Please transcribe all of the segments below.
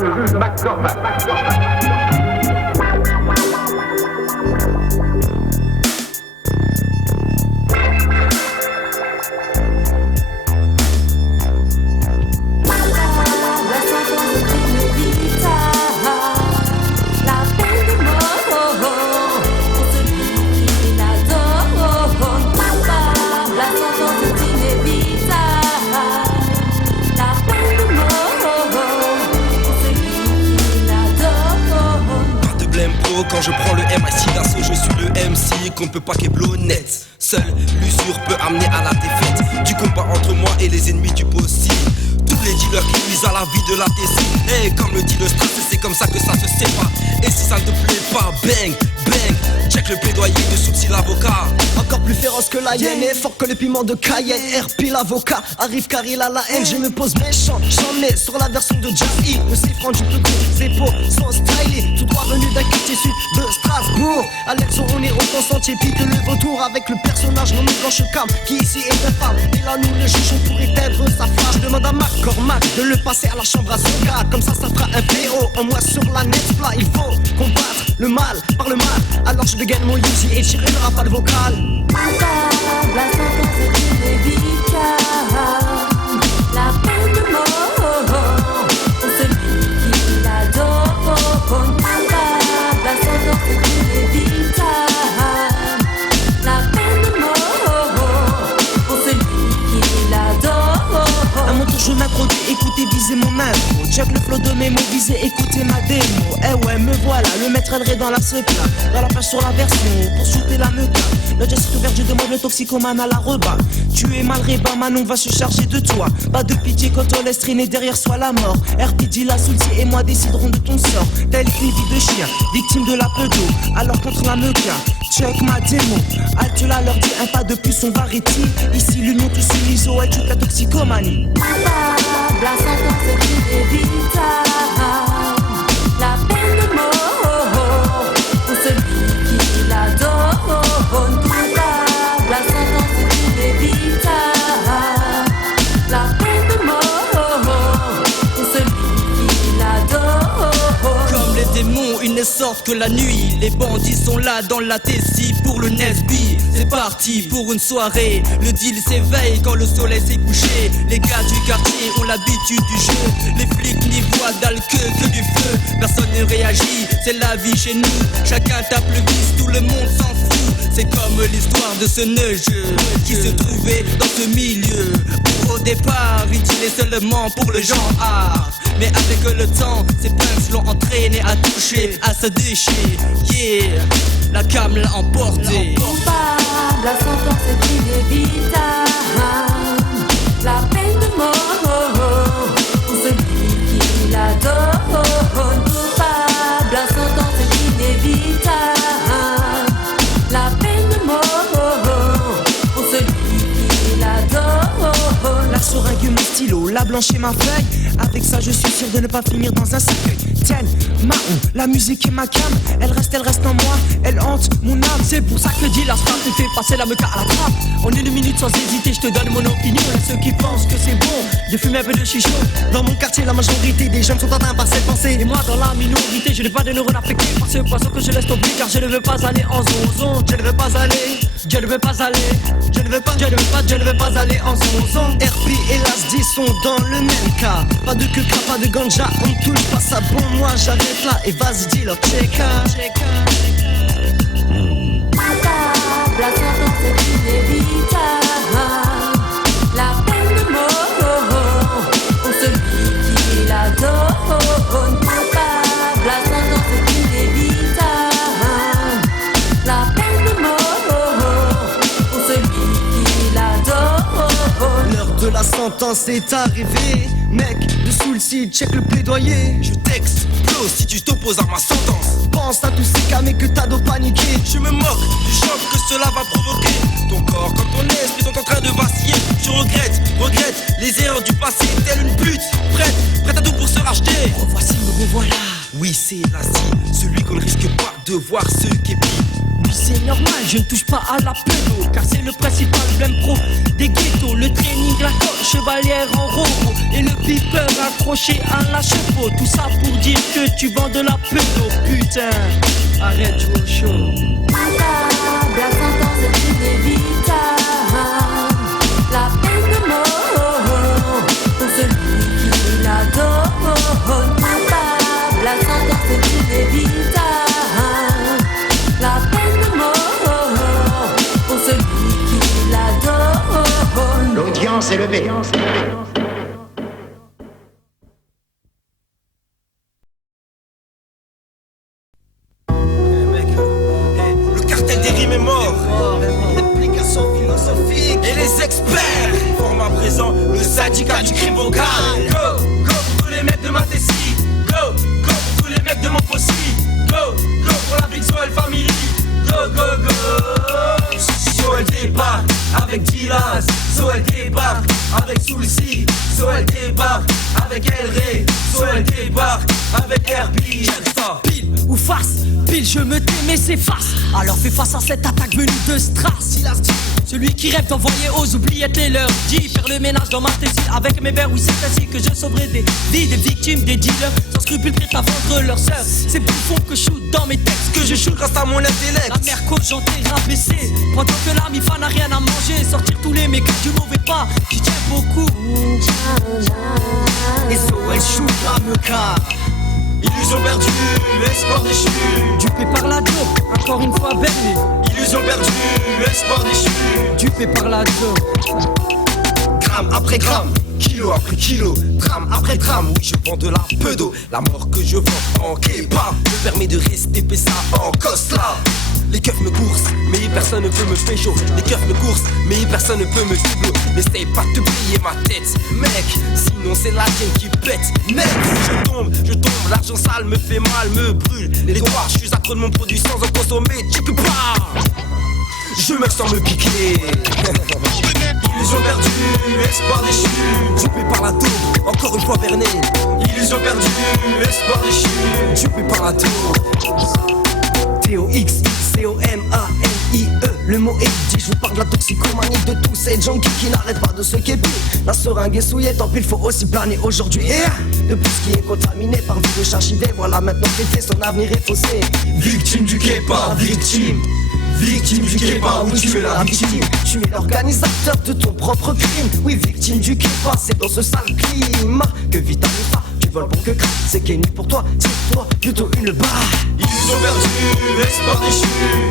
l'honorable juge McCormack. Quand je prends le MIC d'assaut, je suis le MC qu'on ne peut pas qu'éblo net. Seule l'usure peut amener à la défaite du combat entre moi et les ennemis du possible. Tous les dealers qui nuisent à la vie de la TC. Et comme le dit le stress, c'est comme ça que ça se sépare. Et si ça ne te plaît pas, bang, bang. Check le plaidoyer de Soupsi l'avocat. Encore plus féroce que la hyène et fort que le piment de Cayenne. RP l'avocat arrive car il a la haine. Je me pose méchant, j'en ai sur la version de Jazzy. Le siffrant du plus court, ses épaules sont stylées. Tout droit venu d'un quartier sud de Strasbourg. Alex on est au sentier, pique le vautour avec le personnage nommé Blanche Cam qui ici est une femme. Et là nous le jugeons pour éteindre sa flamme. Je demande à McCormack de le passer à la chambre à Zoka. Comme ça fera un PO en moi sur la net. Il faut combattre le mal par le mal. Alors je dégaine mon Uzi et tirer le rap à le vocal. La sentence est inévitable. La peine de mort pour celui qui l'adore. La sentence est inévitable. La peine de mort pour celui qui l'adore. À mon tour je m'introduis, écoutez, visez mon intro. Check le flow de mes mots, visez, écoutez ma démo. Eh ouais, me voilà, le maître ailerait dans la secla. Dans la page sur la version, pour shooter la meuca. Le jazz est ouvert, je demande le toxicomane à la rebat. Tu es mal réba, Manon va se charger de toi. Pas de pitié quand on laisse traîner derrière soi la mort. RPD, la Soulti et moi déciderons de ton sort. Telle une vie de chien, victime de la peudo. Alors contre la meuca, check ma démo. Halte là, leur dit un pas de plus, on va retirer. Ici l'union tous sous l'ISO, elle toute la toxicomanie. La sentence est inévitable. La peine de mort pour celui qui l'adore. La sentence est inévitable. La peine de mort pour celui qui l'adore. Comme les démons, ils ne sortent que la nuit. Les bandits sont là dans la Tessie pour le Nesby. C'est parti pour une soirée. Le deal s'éveille quand le soleil s'est couché. Les gars du quartier ont l'habitude du jeu. Les flics n'y voient dalle que du feu. Personne ne réagit, c'est la vie chez nous. Chacun tape le vice, tout le monde s'en fout. C'est comme l'histoire de ce neugeux qui se trouvait dans ce milieu. Au départ, il dealait seulement pour le genre art. Mais avec le temps, ses punks l'ont entraîné à toucher, à se déchirer. Yeah, la cam l'a emporté. La sentence est inévitable. La peine de mort pour celui qui l'adore. La sentence est inévitable. La peine de mort pour celui qui l'adore. La seringue, mon stylo, la blanche et ma feuille. Avec ça je suis sûr de ne pas finir dans un cercueil. Tiens, Mahon, la musique est ma cam. Elle reste en moi, elle hante mon âme. C'est pour ça que dit la strat te fait passer la meuca à la trappe. En une minute sans hésiter, je te donne mon opinion. Et ceux qui pensent que c'est bon de fumer un peu de chichon. Dans mon quartier, la majorité des jeunes sont atteints par cette pensée. Et moi, dans la minorité, je n'ai pas de neurones affectés par ce poison que je laisse tomber. Car je ne veux pas aller en zonzon. Je ne veux pas aller, je ne veux pas aller. Je ne veux pas aller en zonzon. RP et Lasdi sont dans le même cas. Pas de queue, pas de ganja, on touche pas ça bon. Moi, j'arrête là et vas-y, dis-leur check-up. La sentence est inévitable. La peine de mort pour celui qui l'adore. La sentence est inévitable. La peine de mort pour celui qui l'adore. L'heure de la sentence est arrivée. Mec, de sous le site, check le plaidoyer. Je texte, flow si tu t'opposes à ma sentence. Pense à tous ces camés que t'as d'eau paniqué. Je me moque du choc que cela va provoquer. Ton corps comme ton esprit sont en train de vaciller. Tu regrettes les erreurs du passé. Telle une pute, prête à tout pour se racheter. Revoici, me revoilà. Oui, c'est Lasdi, celui qu'on ne risque pas de voir ce qu'est pire. puis c'est normal, je ne touche pas à la pédo, car c'est le principal blême pro des ghettos. Le training, la coche, chevalière en robot et le piper accroché à la chevaux. Tout ça pour dire que tu vends de la pédo. Putain, arrête, je au chaud. La sentence est inévitable. La peine de mort pour celui qui la donne. La sentence est inévitable. La peine de mort pour celui qui la donne. L'audience est levée. Le cartel des rimes est mort. L'explication philosophique Et les experts forment à présent le syndicat du crime vocal. Go, go pour tous les mecs de ma tessie. Go, go pour tous les mecs de mon possi. Go, go pour la Big Soul Family. Go, go, go. Soel débarque avec Gillas. Soel débarque avec Soulcy. Soel débarque avec Elray. Soel débarque avec Herbie. Pile ou face, pile je me tais mais c'est face. Alors fais face à cette attaque venue de Strass. Celui qui rêve d'envoyer aux oubliettes les leurs. Dit faire le ménage dans ma tessie avec mes verres. Oui c'est ainsi que je sauverai des vies des victimes, des dealers sans scrupules prêts à vendre leurs sœurs. C'est bouffon que je shoot dans mes textes, que je shoot grâce à mon intellect. La mère coach j'enterre rabaissé pendant que la MIFA n'a rien à manger. Sortir tous les mécas du mauvais pas, j'y tiens beaucoup. Et Soel shoot la meuca. Illusion perdue, espoir déchu. Dupé par la dope, encore une fois berné. Illusion perdue, espoir déchu. Dupé par la dope. Gramme après gramme, kilo après kilo, drame après drame. Oui, je vends de la pedo. La mort que je vends en kebab me permet de rester ça en costard. Les keufs me coursent, mais personne ne peut me pécho. Les keufs me coursent, mais personne ne peut me cible. N'essaye pas de plier ma tête, mec, sinon c'est la tienne qui pète. Mec, je tombe, l'argent sale me fait mal, me brûle les doigts. Je suis accro de mon produit sans en consommer. Tu peux pas. Je meurs sans me piquer. Illusion perdue, espoir déchu. Dupé par la taupe, encore une fois berné. Illusion perdue, espoir déchu. Dupé par la taupe. T-O-X-C-O-M-A-N-I-E. Le mot est dit, je vous parle de la toxicomanie de tous ces junkies qui n'arrêtent pas de se képer. La seringue est souillée, tant pis il faut aussi planer aujourd'hui. Et de plus qui est contaminé par vie de charchivé. Voilà maintenant fêté, son avenir est faussé. Victime du képa, victime. Victime du képa, où tu es la victime. Tu es l'organisateur de ton propre crime. Oui, victime du képa, c'est dans ce sale climat que vit ta mifa. Tu voles pour que craque, c'est qu'est nu pour toi. C'est toi plutôt une barre. Illusion perdue, espoir déchu.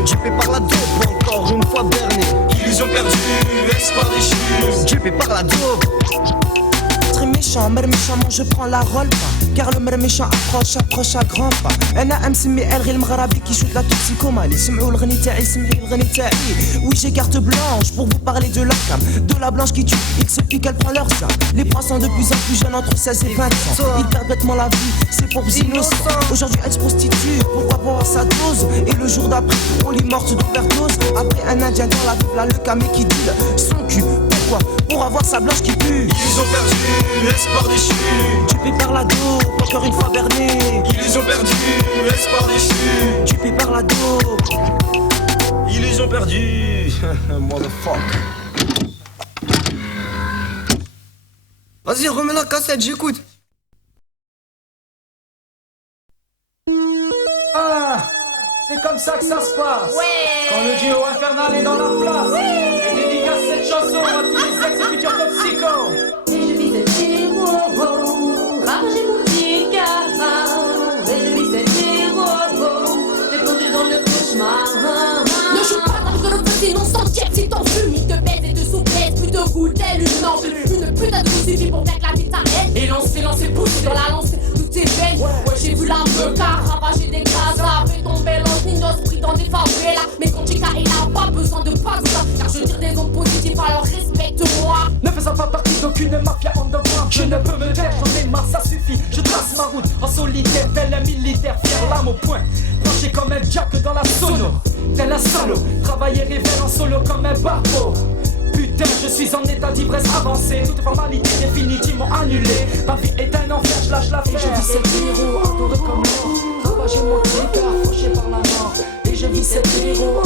Dupé par la dope, encore une fois berné. Illusion perdue, espoir déchu. Dupé par la dope. Très méchant, mère méchamment je prends la rôle. Car le mère méchant approche à grands pas. انا مسمي الغي المغربي qui shoot la toxicomanie. سمعوا الغني تاعي سمعي الغني تاعي. Oui j'ai carte blanche pour vous parler de la cam. De la blanche qui tue, il se pique, elle prend leur sein. Les bras sont de plus en plus jeunes entre 16 et 20 ans. Ils perdent bêtement la vie, c'est pour vous innocents. Aujourd'hui elle se prostitue, pourquoi boire sa dose. Et le jour d'après, on l'y morte d'overdose. Après un indien dans la ville, là le camé qui deal son cul. Pourquoi? Pour avoir sa blanche qui pue. Illusion perdue, espoir déchu. Dupé par la dope, encore une fois berné. Illusion perdue, espoir déchu. Dupé par la dope. Illusion perdue. Motherfucker. Vas-y, remets la cassette, j'écoute. Ah, c'est comme ça que ça se passe. Quand le duo infernal est dans la place. Et dédicace cette chanson à tous les ex et futurs toxicos. Et je vis cette héros, ravagé mon petit cœur. Et je vis cette héros, j'ai plongé dans le cauchemar. Ne joue pas dans le feu, sinon sans tiède. Si t'en fumes, il te baise et te souplesse. Plus de goût telle une ange, une putain de suffit pour bien que la vie t'arrête. Et lancer, pousse sur la lance, toutes tes veines. Ouais, j'ai vu la meuca ravager des gaz. Là, fait tomber l'os pris dans des favelas. Mais ton chica, il a pas besoin de pas ça. Car je tire des ondes positives, alors respecte-moi. Ne faisant pas partie d'aucune mafia underground, je ne peux me taire, j'en ai marre, ça suffit. Je trace ma route en solitaire, tel un militaire, fier l'âme au point. Branché comme un jack dans la sono, tel un solo. Travailler révèle en solo comme un barbeau. Putain, je suis en état d'ivresse avancée. Toutes formalités définitivement annulées. Ma vie est un enfer, je lâche l'affaire. Et je vis cet héros, adoré comme mort. Ravagé mon tricard, fauché par la mort. Et je vis cet héros,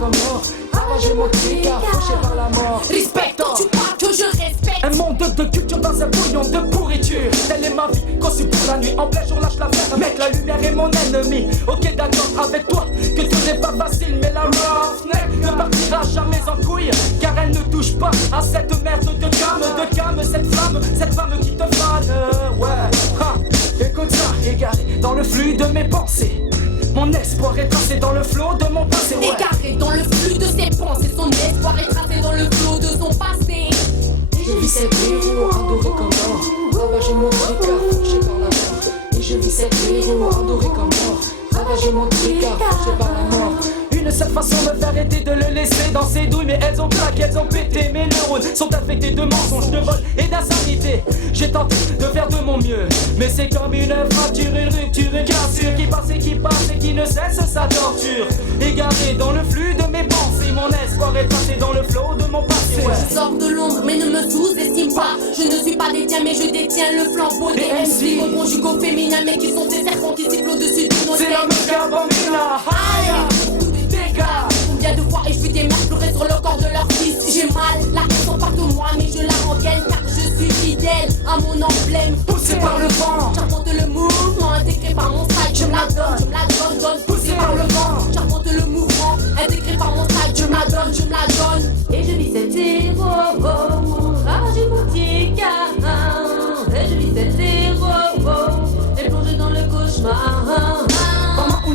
comme mort. Ravagé mon car fauché par la mort. Respecte, tu crois que je respecte. Un monde de culture dans un bouillon de pourriture. Telle est ma vie, conçue pour la nuit. En plein jour lâche la ferme, mec, la lumière est mon ennemi. Ok d'accord avec toi, que tout n'est pas facile. Mais la roughneck ne partira jamais en couille. Car elle ne touche pas à cette merde de cam, cette femme qui te fane. Ouais, ha, écoute ça, égaré dans le flux de mes pensées. Mon espoir est tracé dans le flot de mon passé. Ouais. Égaré dans le flux de ses pensées. Son espoir est tracé dans le flot de son passé. Je vis cet héros endoré comme mort. Ravagé mon tricard, fauché par la mort. Et je vis cet héros endoré comme mort. Ravagé mon tricard, fauché par la mort. Une seule façon de faire était de le laisser dans ses douilles. Mais elles ont claqué, elles ont pété. Mes neurones sont affectés de mensonges, de vol et d'insanité. J'ai tenté de faire de mon mieux, mais c'est comme une fracture, une rupture, une cassure qui passe et qui ne cesse sa torture. Égaré dans le flux de mes pensées, mon espoir est passé dans le flot de mon passé. Ouais. Je sors de l'ombre mais ne me sous-estime pas. Je ne suis pas des tiens mais je détiens le flambeau des MC. Mon conjugue au féminin mais qui sont des serpents qui sifflent au-dessus de nos têtes. C'est l'homme carbamina. Combien de fois ai-je vu des mères pleurer sur le corps de leur fils? J'ai mal, la haine sont partout moi, mais je la rengaine car je suis fidèle à mon emblème. Poussé par le vent, j'invente le mouvement intégré par mon style. Je me la donne, poussé par le vent. J'invente le mouvement intégré par mon style. Je me la donne. Et je vis cet héros, ravagé mon petit cœur. Et je vis cet héros, et plongé dans le cauchemar.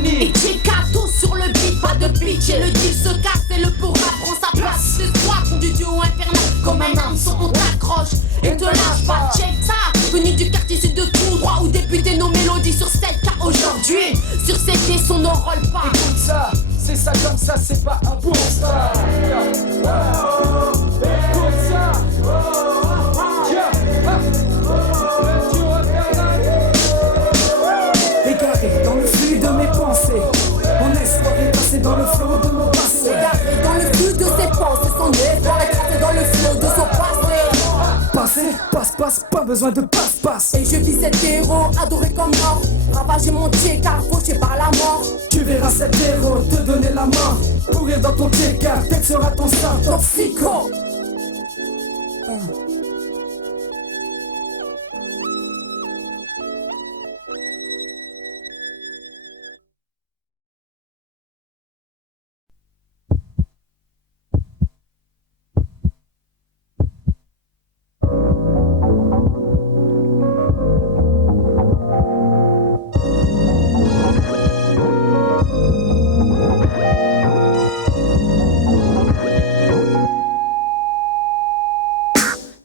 Et Chicato sur le beat, pas de pitch. Et le deal se casse et le pourra prend sa place. Ce soir, fond du duo infernal, comme un hameçon, on t'accroche et te lâche pas. Check ça, venu du quartier sud de tout droit, où débuter nos mélodies sur celle car aujourd'hui, sur ces pieds, on ne roule pas. Écoute ça, c'est ça comme ça, c'est pas un bon star. Écoute ça. Égaré dans le flux de mes pensées, mon espoir est passé dans le flot de mon passé. Égaré dans le flux de ses pensées, son espoir est passé dans le flot de son passé. Passe, pas besoin de passe. Et je vis cet héros adoré comme mort, ravagé mon car fauché par la mort. Tu verras cet héros te donner la main, pourrir dans ton car, tel sera ton sein toxico.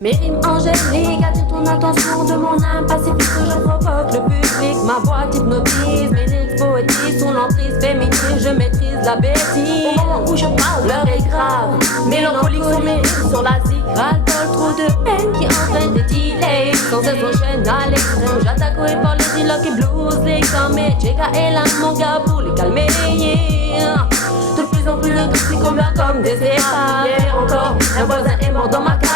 Mes rimes angéliques attirent ton attention de mon âme pacifique que je provoque le public. Ma voix t'hypnotise, mes lyrics poétisent son emprise féminine, je maîtrise la bêtise. Au moment où je parle, l'heure est grave, mélancolique sur mes rimes, sur la zig, ras-le-bol, trop de peine qui entraîne des delays. Sans cesse j'enchaîne à l'extrême, j'attaque par les dialogues et blues, les gamets. Jega est là mon gars pour les calmer, yeah. De plus en plus de trucs qui combattent comme des épaves. Hier encore, un voisin est mort dans ma cave.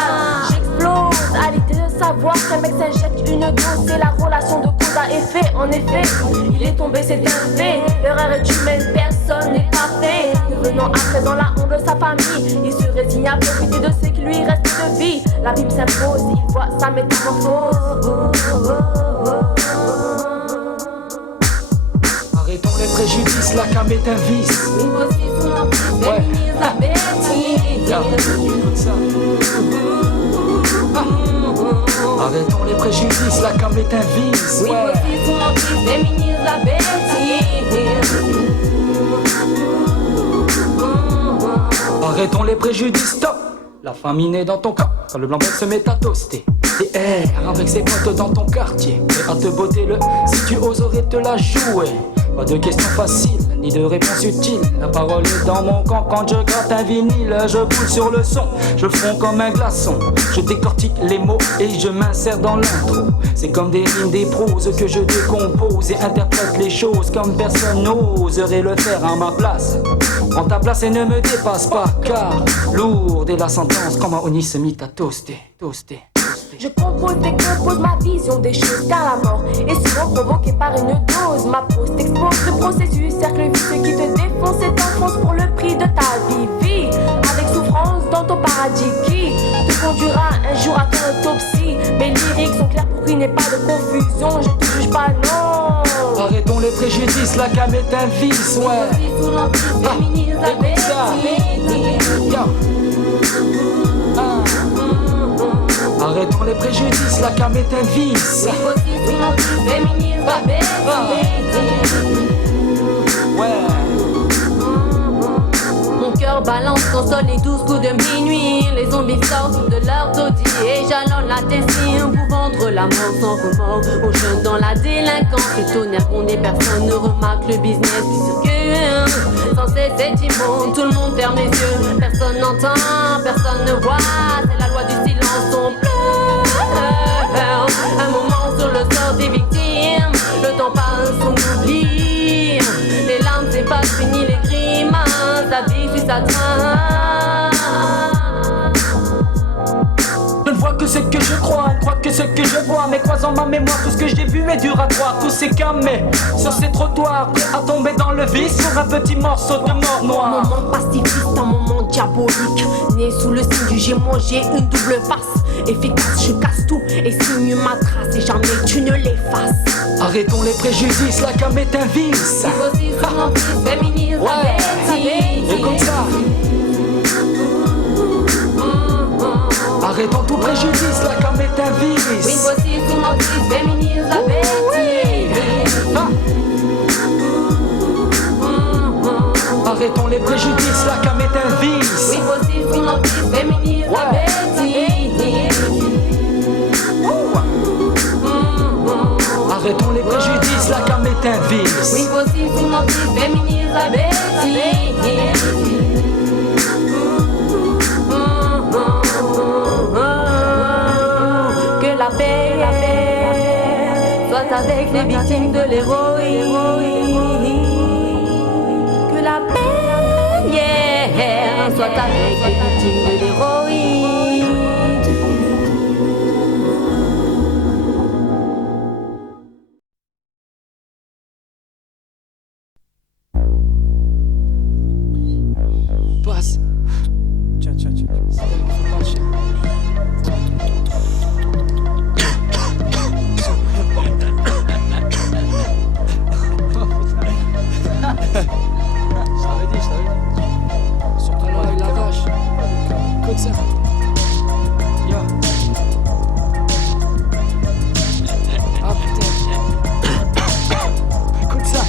J'explose à l'idée de savoir qu'un mec s'injecte une dose. C'est la relation de cause à effet. En effet, il est tombé, c'est un fait. L'erreur est humaine, personne n'est parfait. Devenant après dans la honte de sa famille, il se résigne à profiter de ce qui lui reste de vie. L'abîme s'impose, il voit sa métamorphose. Arrêtons les préjudices, la cam est un vice. Une position féminise, la bêtise. Écoute ça. Arrêtons les préjudices, la cam est un vice. Oui, position féminise, la bêtise. Arrêtons les préjudices, stop. La famine est dans ton corps, quand le blanc-bec se met à toaster. Et erre avec ses potes dans ton quartier, et à te botter le si tu oserais te la jouer. Pas de questions faciles, ni de réponses utiles. La parole est dans mon camp quand je gratte un vinyle. Je boule sur le son, je fonds comme un glaçon. Je décortique les mots et je m'insère dans l'intro. C'est comme des rimes, des proses que je décompose et interprète les choses comme personne n'oserait le faire à ma place. Prends ta place et ne me dépasse pas, car lourde est la sentence quand Mahoni se mit à toaster. Je compose et compose ma vision des choses car la mort est souvent provoquée par une dose. Ma prose t'expose le processus, cercle vicieux qui te défonce. dans cette enfance pour le prix de ta vie. Vis avec souffrance dans ton paradis qui te conduira un jour à ton autopsie. Mes lyriques sont clairs pour qu'il n'y ait pas de confusion. Je te juge pas, non. Arrêtons les préjudices, la gamme est un vice, ouais. Sous l'emprise féministe, la bêtise. Arrêtons les préjudices, la gamme est un vice. Sous l'emprise féministe, la bêtise. Ouais. Mon cœur balance console les 12 coups de minuit. Les zombies sortent de leur taudis et jalonnent la tessie pour vendre la mort sans remords aux jeunes dans la délinquance. Le tonnerre qu'on est, personne ne remarque le business qui circule sans cesse immonde. Tout le monde ferme les yeux, personne n'entend, personne ne voit. C'est la loi du silence, on pleure. Un moment sur le sort des victimes. Le temps passe, on oublie. Les larmes s'effacent, fini les grimaces. La vie suit sa trace. Je ne vois que ce que je crois, ne crois que ce que je vois. Mais croisant ma mémoire, tout ce que j'ai vu est dur à croire. Tout s'est calmé sur ces trottoirs, prêt à tomber dans le vice sur un petit morceau de mort noire. Un moment pacifiste, un moment diabolique. Né sous le signe du Gémeaux, j'ai une double face. Efficace, je casse tout et signe ma trace. Et jamais tu ne l'effaces. Arrêtons les préjudices, la gamme est un vice. Aussi sous l'emprise féministe, la bêtise. Et comme ça. Arrêtons tout préjudice, la gamme est un Oui, vice. voici sous l'emprise féministe, la bêtise. Arrêtons les préjudices, la gamme est un vice. Oui, voici sous l'emprise féministe, la bêtise. Arrêtons les préjudices, la gamme est un vice. Oui, voici sous l'emprise féministe, la bêtise. Que la paix soit avec les victimes de l'héroïne. Que la paix, yeah, soit avec les victimes de l'héroïne. Passe. Tiens. C'est elle qu'il faut pencher. Je t'avais dit. Sur ton noix, il l'arrache. Écoute ça. Yo. Ah putain. Écoute ça.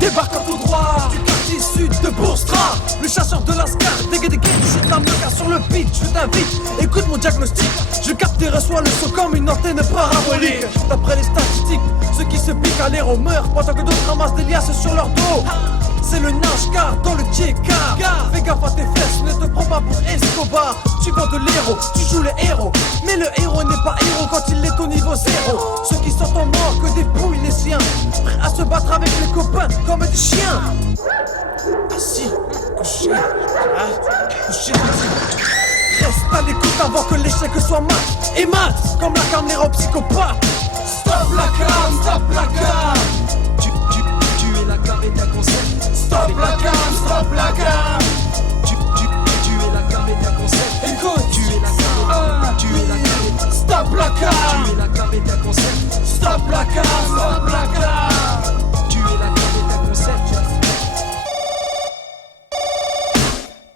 Débarquant tout droit du quartier sud de Bourgstra, le chasseur de Lascar, dégué, shit la meca sur le beat, je t'invite, écoute mon diagnostic. Je capte et reçois le son comme une antenne parabolique. D'après les statistiques, ceux qui se piquent à l'air meurent, pendant que d'autres ramassent des liasses sur leur dos. C'est le Nashcar dans le J-Car. Fais gaffe à tes fesses, ne te prends pas pour Escobar. Tu vends de l'héros, tu joues le héros. Mais le héros n'est pas héros quand il est au niveau zéro. Ceux qui sortent en mort que des pouilles les siens, prêts à se battre avec les copains comme des chiens. Assis, couché, couché. Reste à l'écoute avant que l'échec soit mat. Et mat, comme la caméra psychopathe. Stop la cam, stop la cam. Tu es la gamme est un concept. Stop la cam, stop la cam. Tu es la gamme est un concept. Écoute, Tu es la gamme. Tu es la gamme. stop la Tu cam. es la gamme est un concept. Stop la cam, stop la cam. Tu es la gamme est un concept.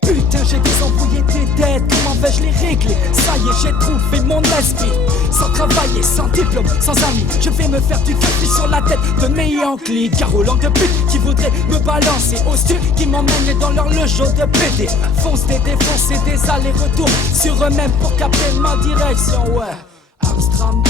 Putain, j'ai désembrouillé tes dettes, comment vais-je les régler? Ça y est, j'ai trouvé mon esprit. Sans travailler, sans diplôme, sans amis, je vais me faire du fric sur la tête de mes enclis. Car aux langues de pute qui voudraient me balancer, oses-tu qui m'emmènent dans leur logeau de PD? Fonce des défonces et des allers-retours sur eux-mêmes pour capter ma direction, ouais. Armstrong,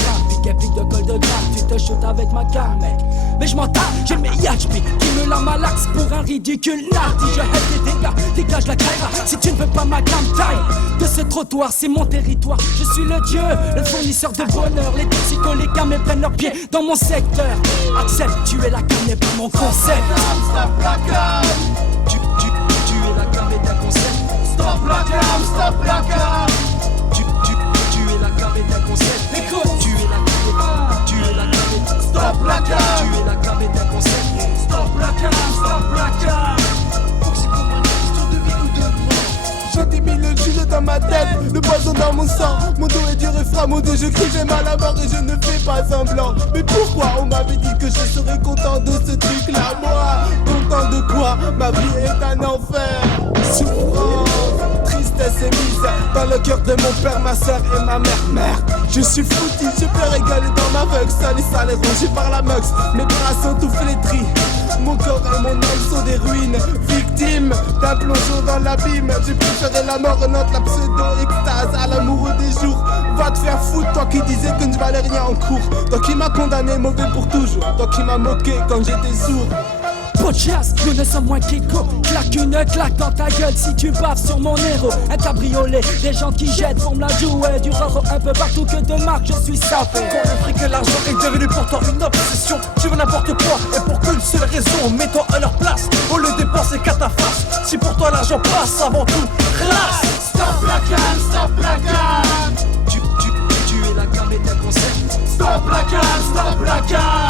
pique de col de grave, tu te shootes avec ma cam, mec. Mais je m'en tape, j'ai mes HP qui me la malaxe pour un ridicule nardi. Je hais tes dégâts, dégage la caïra si tu ne veux pas ma cam taille. De ce trottoir, c'est mon territoire, je suis le dieu, le fournisseur de bonheur. Les toxicos, les cams prennent leurs pieds dans mon secteur. Accepte, tu es la cam, n'est pas mon concept. Stop la cam. Tu es la gamme est un concept. Stop la cam, stop la cam. Tu es la gamme est un concept. Écoute, Tu es la gamme. Tu es la gamme. stop la cam. Tu es la gamme est un concept. Stop la cam, stop la cam. mon sang, mon dos est dur et froid, mon dos je crie, j'ai mal à mort et je ne fais pas semblant. Mais pourquoi on m'avait dit que je serais content de ce truc là? Moi, content de quoi? Ma vie est un enfer. Souffrance, tristesse et misère dans le cœur de mon père, ma soeur et ma mère. Merde, je suis foutu, je pleure égalé dans ma veuve. Sale et sale et rongé par la mux, mes bras sont tout flétris. Mon corps et mon âme sont des ruines, victimes d'un plongeon dans l'abîme. J'ai préféré la mort, note la pseudo-extase à l'amoureux des jours. Va te faire foutre, toi qui disais que ne valais rien en cours. Toi qui m'as condamné mauvais pour toujours. Toi qui m'as moqué quand j'étais sourd. Podcast, nous ne sommes moins qu'écho. Claque une claque dans ta gueule si tu baves sur mon héros. Un cabriolet, des gens qui jettent pour me la jouer. Du raro un peu partout que de marque, je suis sapé. Quand le fric et l'argent est devenu pour toi une obsession, tu veux n'importe quoi et pour qu'une seule raison. Mets-toi à leur place, au lieu de dépenser qu'à ta face. Si pour toi l'argent passe avant tout, classe. Stop la cam, stop la cam. Tu es la cam et ta concept. Stop la cam, stop la cam.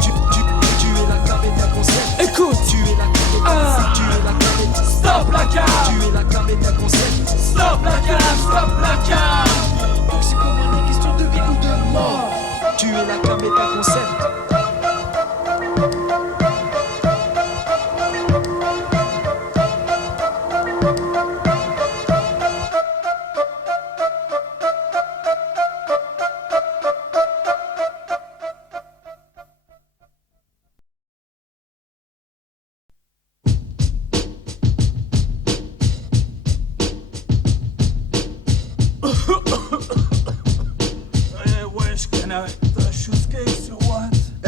Tu es la cam et ta concept. Écoute, tu es la cam et ta concept. Tu es la cam et ta stop la cam. Tu es la cam et ta concept. Stop la cam, stop la cam. Donc c'est comme une question de vie ou de mort. Tu es la cam et ta concept.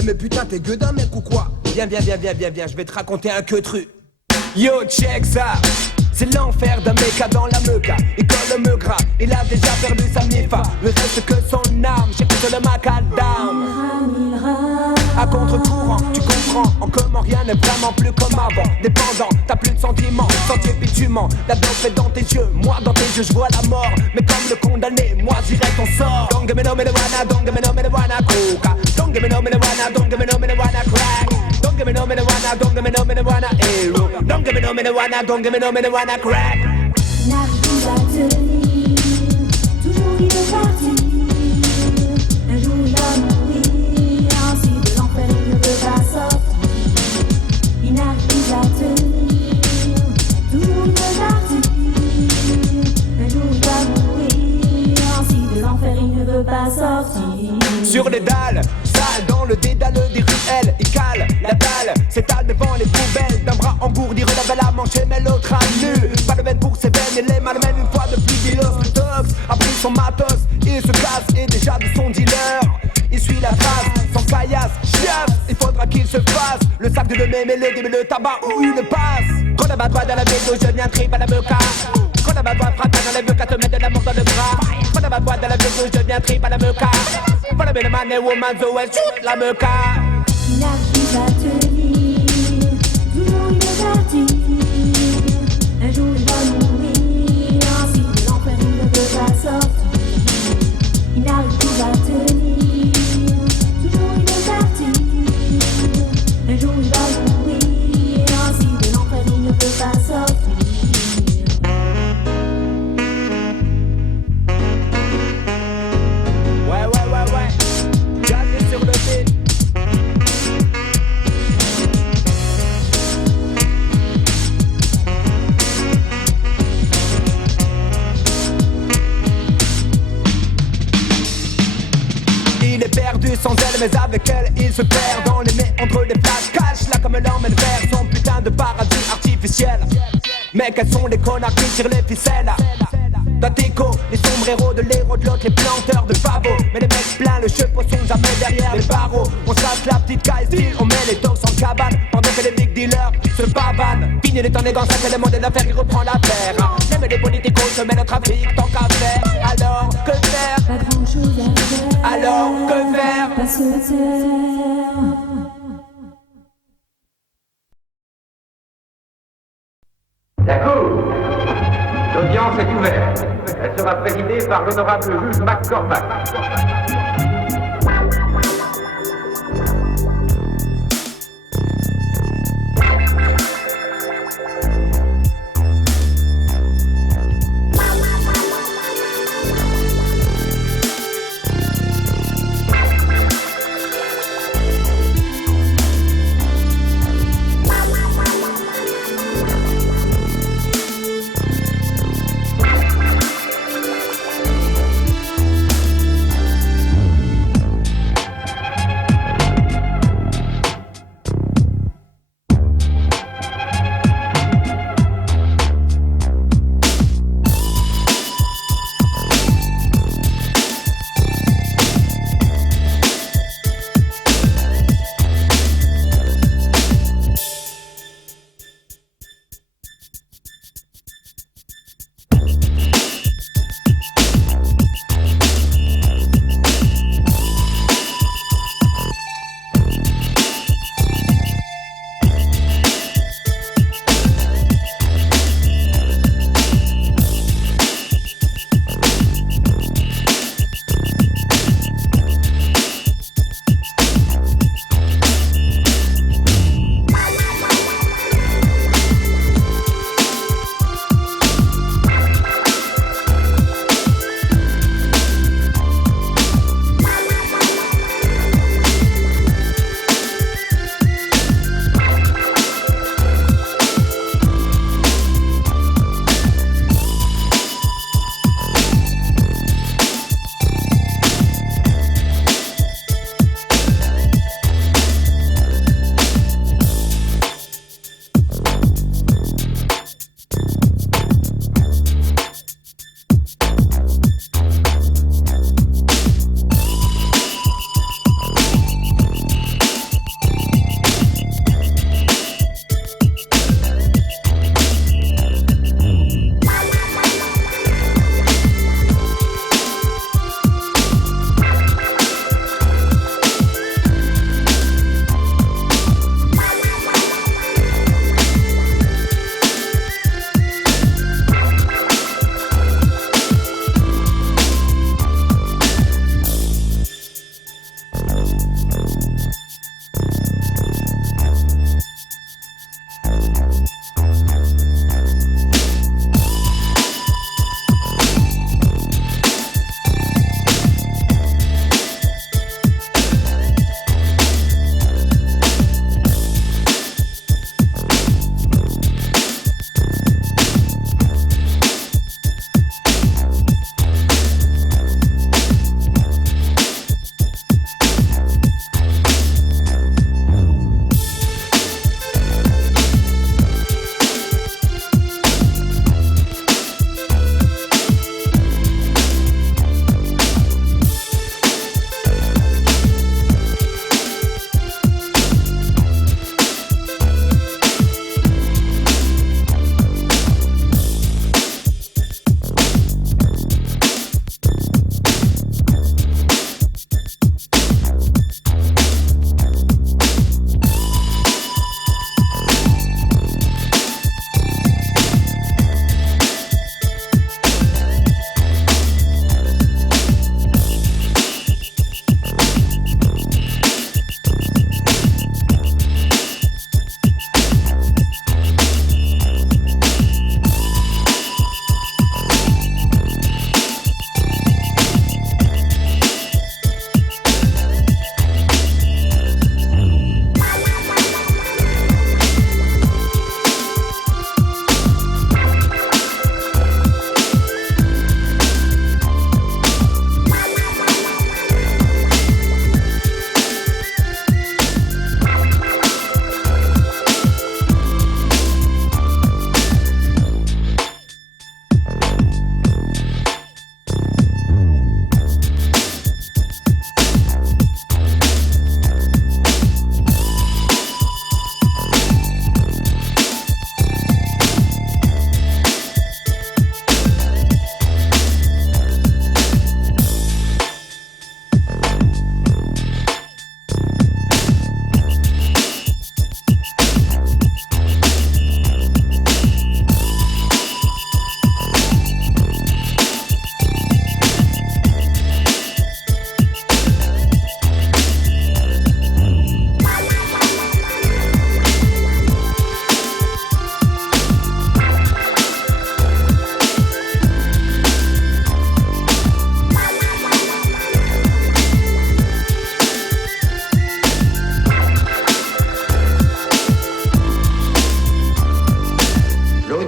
Mais putain t'es gueudin mec ou quoi? Viens, je vais te raconter un queutru. Yo check ça, c'est l'enfer d'un méca dans la meuca. Il colle le meugras, il a déjà perdu sa mifa. Ne reste que son arme, j'écoute le macadam. À contre-courant, tu comprends, en comment rien n'est vraiment plus comme avant. Dépendant, t'as plus de sentiments, sentier bitumant. La danse fait dans tes yeux, moi dans tes yeux je vois la mort. Mais comme le condamné, moi j'irai ton sort. Don't give me no marijuana, don't give me no marijuana coca. Don't give me no marijuana, don't give me no marijuana crack. Don't give me no marijuana, don't give me no marijuana hero. Don't give me no marijuana, don't give me no marijuana crack. N'arrive à tenir, toujours il est parti. Un jour il va mourir, ainsi de l'enfer il ne veut pas sortir. Il n'arrive à tenir, toujours il est parti. Un jour il va mourir, ainsi de l'enfer il ne veut pas sortir. Sur les dalles, sale dans le dédale des ruelles. Il cale la dalle, s'étale devant les poubelles. D'un bras engourdi, relève la manche et met l'autre à nu. Pas de veine pour ses veines et les malmène une fois de plus. Dealer, le tox a pris son matos. Il se casse et déjà de son dealer il suit la trace, sans caillasse, chiasse. Il faudra qu'il se fasse le sac de le mêler, le tabac ou une passe. Quand on bat dans la vélo, je viens trip à la meca. Quand on bat frappe dans la meca, te met de l'amour dans le bras. Quand on bat dans la vélo, je viens trip à la meca. Pas la belle man et woman, so elle shoot la meca. Il n'arrive à tenir, toujours il est parti. Un jour il va mourir, ainsi de l'enfer il ne veut pas sortir. Il n'arrive à tenir, toujours il est parti. Un jour il va mourir, ainsi de l'enfer il ne veut pas sortir. Ouais, jazz sur le beat. Il est perdu sans elle, mais avec elle il se perd dans les méandres des plages. Cache là comme l'emmène vers son putain de paradis artificiel. Mais quels sont les connards qui tirent les ficelles? D'Ateco, les sombreros de l'héros de l'autre, les planteurs de pavots. Mais les mecs pleins, le cheveu poisson jamais derrière les barreaux. On chasse la petite caille style, on met les tox en cabane. Pendant que les big dealers se pavanent. Fini les temps des gants, ça c'est le monde de l'affaire, il reprend l'affaire. Même les politicos se mettent au trafic, tant qu'à faire. Alors que faire? Pas grand chose à faire. Alors que faire? Pas se taire. D'accord. L'audience est ouverte. Elle sera présidée par l'honorable juge McCormack.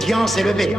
L'audience est levée.